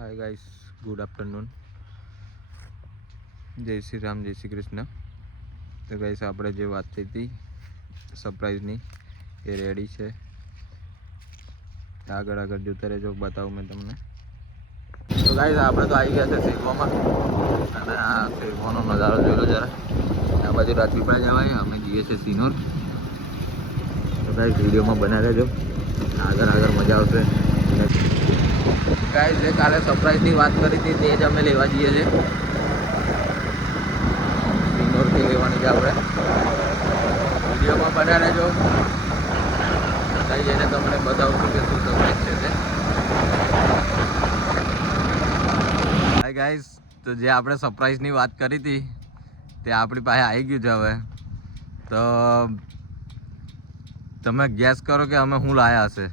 Hi guys, good afternoon. જય શ્રી રામ, જય શ્રી કૃષ્ણ. તો ગાઈસ, આપણે જે વાત થઈ હતી સરપ્રાઈઝની એ રેડી છે. આગળ જોતા રહેજો, બતાવું મેં તમને. તો ગાઈસ, આપણે તો આવી ગયા છે શેરવામાં અને આ શેરવાનો નજારો જોઈ લો જરા. આ બાજુ રાજપીપળા જવાય, અમે જઈએ છીએ સિનોર. તો ગાઈસ, વિડીયોમાં બના રહેજો, આગળ મજા આવશે. ગાઈસ, જે કાલે સરપ્રાઈઝની વાત કરી હતી તે જ અમે લેવા જઈએ છીએ. સિનોરથી લેવાની છે આપણે. વિડીયોમાં બના રહેજો, ત્યાં જઈને તમને બતાવું છું કે શું સરપ્રાઈઝ છે તે. હાય ગાઈસ, તો જે આપણે સરપ્રાઈઝની વાત કરી હતી તે આપણી પાસે આવી ગયું છે. હવે તો તમે ગેસ કરો કે અમે શું લાયા હશે.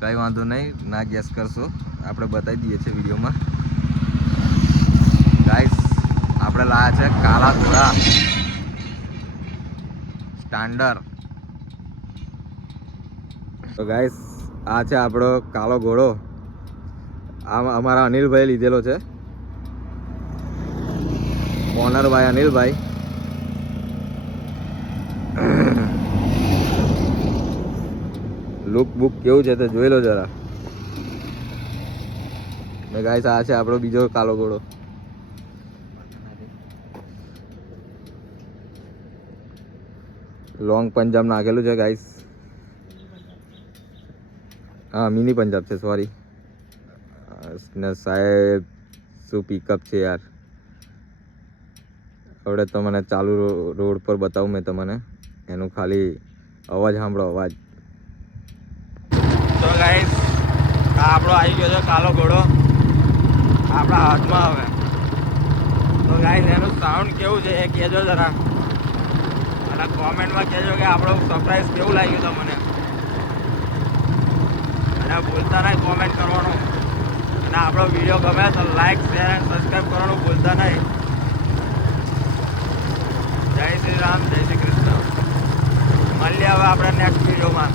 કંઈ વાંધો નહીં, ના ગેસ કરશો, આપણે બતાવી દઈએ છીએ વિડીયોમાં. ગાઈસ, આપણે લાયા છે કાળા ઘોડા સ્ટાન્ડર્ડ. તો ગાઈસ, આ છે આપણો કાળો ઘોડો. આ અમારા અનિલભાઈ લીધેલો છે, ઓનરભાઈ અનિલભાઈ. લુક બુક કેવું છે તે જોઈ લો જરા. ને ગાઈસ, આ છે આપણો બીજો કાળો ઘોડો. લોંગ પંજાબ નાખેલું છે ગાઈસ. હા, મિની પંજાબ છે, સોરી. ને સાહેબ શું પિકઅપ છે યાર. હવે તો મને ચાલુ રોડ પર બતાવું મેં તમને, એનું ખાલી અવાજ સાંભળો, અવાજ. તો ગાઈસ, આ આપણો આવી ગયો છે કાળો ઘોડો આપણા હાથમાં. હવે તો ગાઈસ, એનું સાઉન્ડ કેવું છે એ કહેજો જરા, અને કોમેન્ટમાં કહેજો કે આપણું સરપ્રાઈઝ કેવું લાગ્યું તમને. અને ભૂલતા નહીં કોમેન્ટ કરવાનું, અને આપણો વિડીયો ગમે તો લાઈક, શેર અને સબસ્ક્રાઈબ કરવાનું ભૂલતા નહીં. જય શ્રી રામ, જય શ્રી કૃષ્ણ. મળીએ હવે આપણે નેક્સ્ટ વિડીયોમાં.